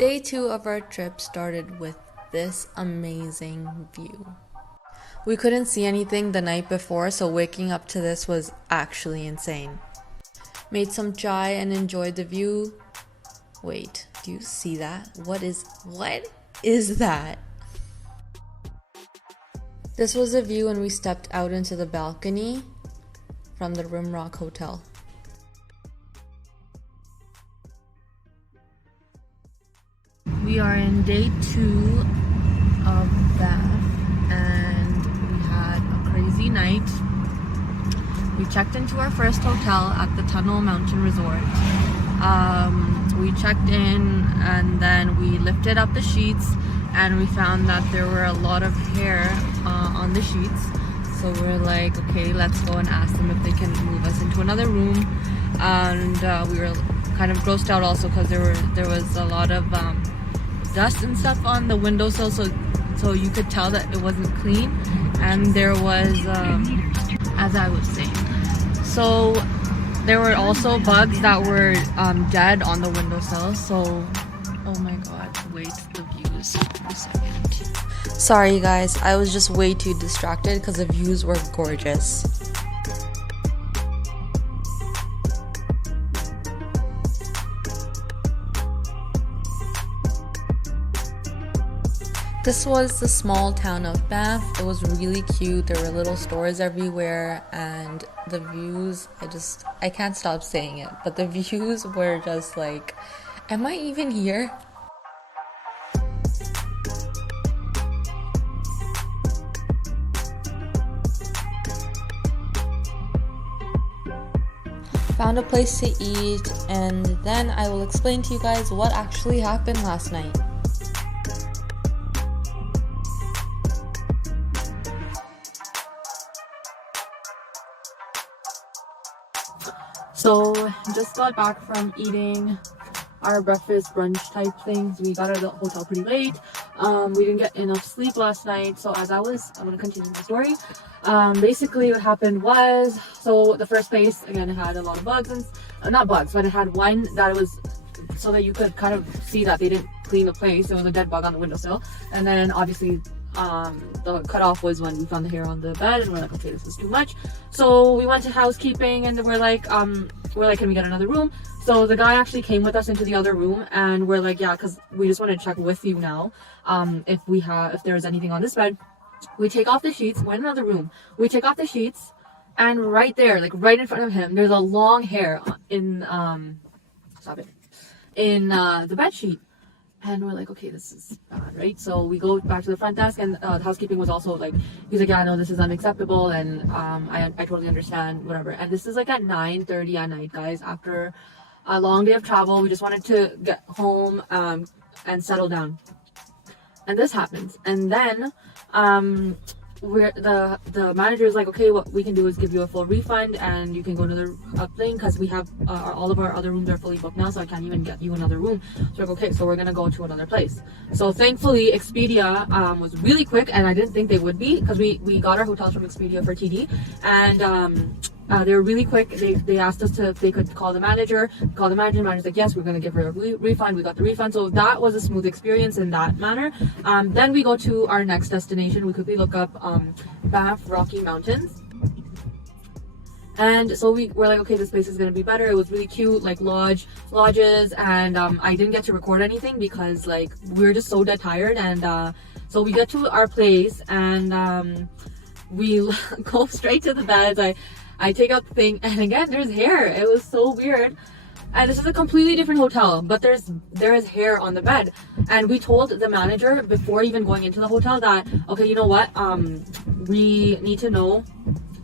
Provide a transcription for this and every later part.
Day 2 of our trip started with this amazing view. We couldn't see anything the night before, so waking up to this was actually insane. Made some chai and enjoyed the view. Wait, do you see that? What is that? This was the view when we stepped out into the balcony from the Rimrock Hotel. We are in day 2 of Banff and we had a crazy night. We checked into our first hotel at the Tunnel Mountain Resort. We checked in and then we lifted up the sheets and we found that there were a lot of hair on the sheets. So we're like, okay, let's go and ask them if they can move us into another room. And we were kind of grossed out also because there was a lot of dust and stuff on the windowsill, so you could tell that it wasn't clean, and there was as I was saying, so there were also bugs that were dead on the windowsill. So oh my god, wait, the views for a second. Sorry guys, I was just way too distracted because the views were gorgeous. This was the small town of Banff. It was really cute. There were little stores everywhere and the views, I can't stop saying it, but the views were just like, am I even here? Found a place to eat and then I will explain to you guys what actually happened last night. So, just got back from eating our breakfast brunch type things. We got out of the hotel pretty late. We didn't get enough sleep last night. So I'm going to continue the story. Basically what happened was, so the first place, again, it had a lot of bugs and, not bugs, but it had one that was, so that you could kind of see that they didn't clean the place. There was a dead bug on the windowsill. And then obviously, the cutoff was when we found the hair on the bed and we're like, okay, this is too much. So we went to housekeeping and we're like, can we get another room? So the guy actually came with us into the other room and we're like, yeah, because we just want to check with you now, if there's anything on this bed. We take off the sheets. We're in another room. We take off the sheets and right there, like right in front of him, there's a long hair in the bed sheet. And we're like, okay, this is bad, right? So we go back to the front desk and the housekeeping was also like, he's like, yeah, no, this is unacceptable and I totally understand, whatever. And this is like at 9:30 at night, guys, after a long day of travel. We just wanted to get home and settle down. And this happens. And then the manager is like, okay, what we can do is give you a full refund and you can go to the thing because we have all of our other rooms are fully booked now, so I can't even get you another room. So we're like, okay, so we're gonna go to another place. So thankfully Expedia was really quick, and I didn't think they would be because we got our hotels from Expedia for TD, and they were really quick. They asked us if they could call the manager. The manager's like, yes, we're going to give her a refund. We got the refund. So that was a smooth experience in that manner. Then we go to our next destination. We quickly look up Banff Rocky Mountains. And so we're like, okay, this place is going to be better. It was really cute, like lodges. And I didn't get to record anything because like we were just so dead tired. And so we get to our place and we go straight to the beds. I take out the thing and again there's hair. It was so weird. And this is a completely different hotel, but there is hair on the bed. And we told the manager before even going into the hotel that, okay, you know what, we need to know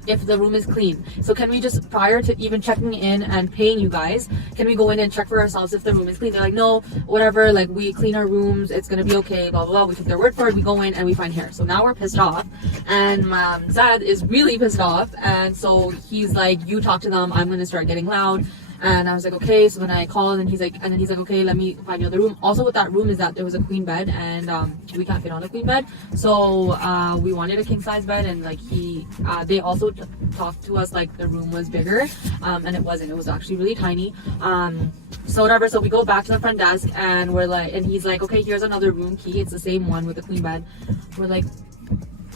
if the room is clean. So can we just, prior to even checking in and paying you guys, can we go in and check for ourselves if the room is clean? They're like, no, whatever, like we clean our rooms, it's gonna be okay, blah, blah, blah. We took their word for it, we go in and we find hair. So now we're pissed off. And Zad is really pissed off. And so he's like, you talk to them, I'm gonna start getting loud. And I was like, okay. So then I called, and he's like, okay, let me find you another room. Also with that room is that there was a queen bed, and we can't fit on a queen bed, so we wanted a king size bed. And like they also talked to us like the room was bigger, and it wasn't. It was actually really tiny. So whatever. So we go back to the front desk, and we're like, and he's like, okay, here's another room key. It's the same one with the queen bed. We're like,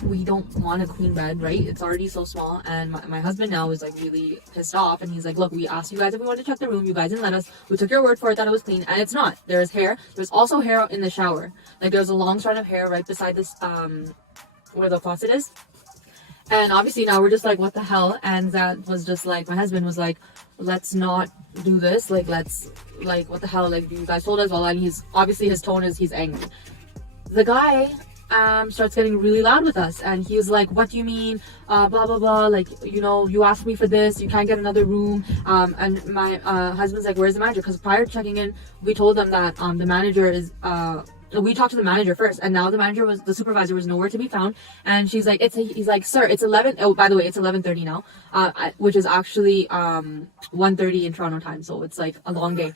we don't want a queen bed, right? It's already so small. And my husband now is like really pissed off, and he's like, look, we asked you guys if we wanted to check the room, you guys didn't let us. We took your word for it that it was clean, and it's not. There's hair. There's also hair in the shower. Like there's a long strand of hair right beside this where the faucet is. And obviously now we're just like, what the hell? And that was just like, my husband was like, let's not do this, like let's, like, what the hell, like you guys told us. Well, and he's obviously, his tone is he's angry. The guy starts getting really loud with us, and he's like, what do you mean, blah blah blah, like, you know, you asked me for this, you can't get another room. And my husband's like, where's the manager? Because prior to checking in, we told them that the manager is we talked to the manager first, and now the supervisor was nowhere to be found. And she's like, he's like, sir, it's 11, oh by the way, it's 11:30 now, which is actually 1:30 in Toronto time, so it's like a long day.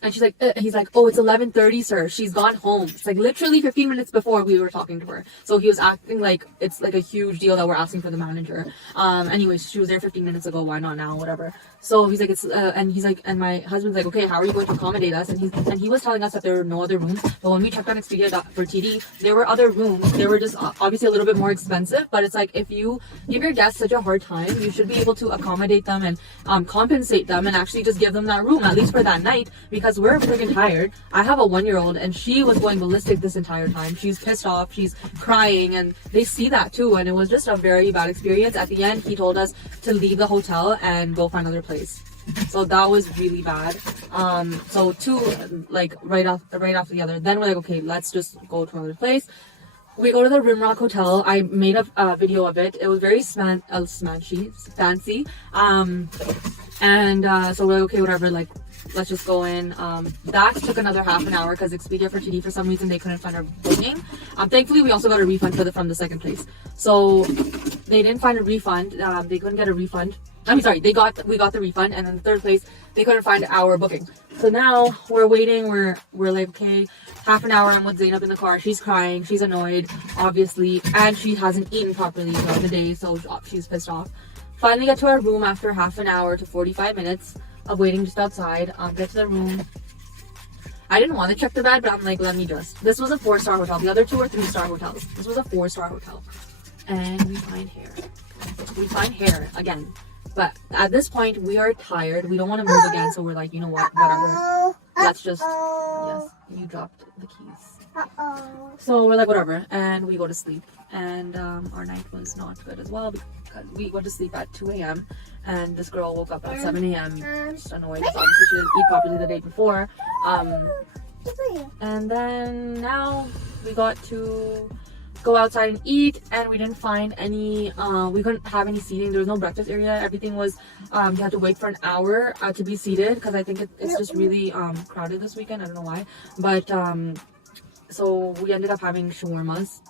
And she's like, he's like, oh, it's 11:30, sir. She's gone home. It's like literally 15 minutes before we were talking to her. So he was acting like it's like a huge deal that we're asking for the manager. Anyways, she was there 15 minutes ago. Why not now? Whatever. So he's like, and he's like, and my husband's like, okay, how are you going to accommodate us? And he was telling us that there were no other rooms. But when we checked on Expedia for TD, there were other rooms. They were just obviously a little bit more expensive. But it's like, if you give your guests such a hard time, you should be able to accommodate them and compensate them and actually just give them that room, at least for that night, because we're freaking tired. I have a 1-year-old, and she was going ballistic this entire time. She's pissed off, she's crying, and they see that too. And it was just a very bad experience. At the end, he told us to leave the hotel and go find another place. So that was really bad. So two, like right after the other. Then we're like, okay, let's just go to another place. We go to the Rimrock Hotel. I made a video of it. It was very fancy. So we're like, okay, whatever, like, let's just go in. That took another half an hour because Expedia for TD, for some reason, they couldn't find our booking. Thankfully, we also got a refund from the second place. So they didn't find a refund. They couldn't get a refund. I'm sorry, we got the refund, and in the third place, they couldn't find our booking. So now we're waiting. We're like, okay, half an hour. I'm with Zainab in the car. She's crying. She's annoyed, obviously, and she hasn't eaten properly throughout the day, so she's pissed off. Finally get to our room after half an hour to 45 minutes of waiting just outside. Get to the room. I didn't want to check the bed, but I'm like, let me just. This was a 4-star hotel. The other 2 or 3-star hotels. This was a 4-star hotel. And we find hair. We find hair again. But at this point, we are tired. We don't want to move again, so we're like, you know what, whatever. Let's just, yes, you dropped the keys. So we're like, whatever, and we go to sleep. And our night was not good as well, because we went to sleep at 2 a.m. and this girl woke up at 7 a.m. just annoyed, because obviously she didn't eat properly the day before. And then now we got to go outside and eat, and we didn't find any, we couldn't have any seating. There was no breakfast area. Everything was, you had to wait for an hour to be seated, because I think it's just really crowded this weekend. I don't know why, but so we ended up having shawarmas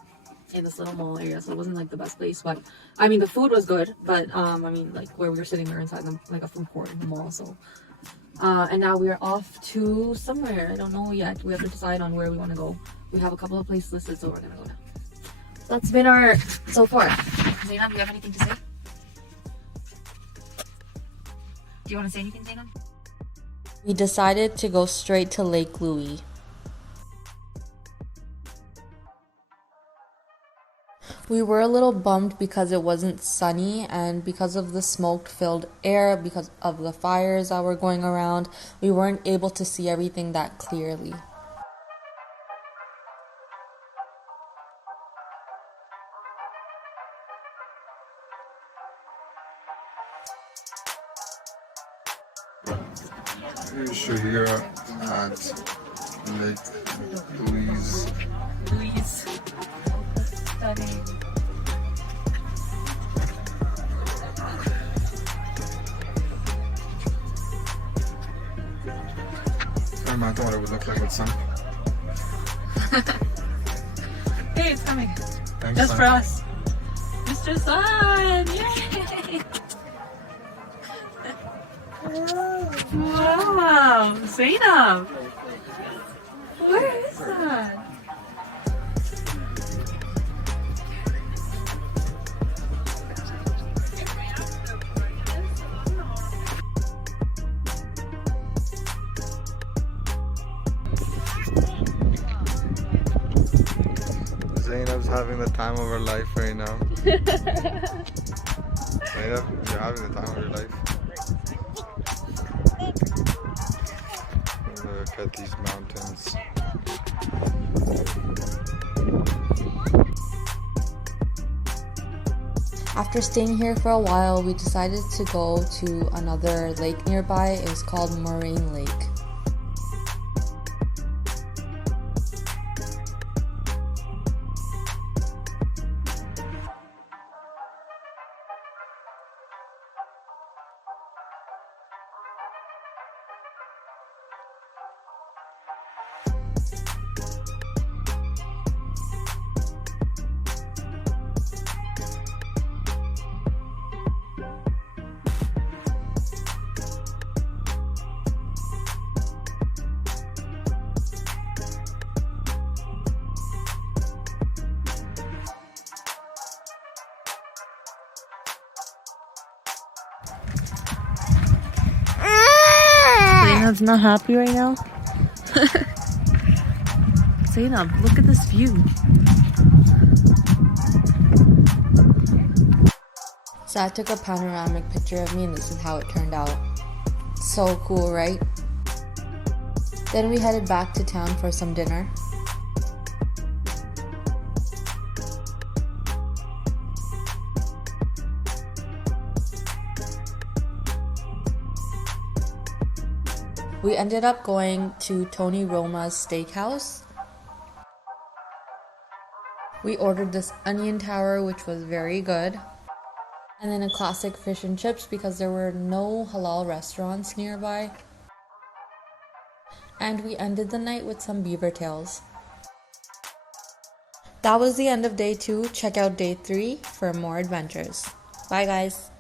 in this little mall area, so it wasn't like the best place, but I mean the food was good, but I mean, like, where we were sitting, we were inside like a food court in the mall. So and now we are off to somewhere. I don't know yet. We have to decide on where we want to go. We have a couple of places listed, so we're gonna go now. That's been our so far. Zainab, do you have anything to say? Do you want to say anything, Zainab? We decided to go straight to Lake Louise. We were a little bummed because it wasn't sunny, and because of the smoke-filled air, because of the fires that were going around, we weren't able to see everything that clearly. So here at Lake Louise. Stunning. I imagine what it would look like with sun. Hey, it's coming. Thanks, Just sun. for us. Mr. Sun! Yay! Zainab! Zainab! Where is that? Zainab's having the time of her life right now. Zainab, you're having the time of your life. Look at these mountains. After staying here for a while, we decided to go to another lake nearby. It was called Moraine Lake. Zainab's not happy right now. Zainab, look at this view. So I took a panoramic picture of me and this is how it turned out. So cool, right? Then we headed back to town for some dinner. We ended up going to Tony Roma's Steakhouse. We ordered this onion tower, which was very good. And then a classic fish and chips because there were no halal restaurants nearby. And we ended the night with some Bevear Tails. That was the end of day 2. Check out day 3 for more adventures. Bye guys.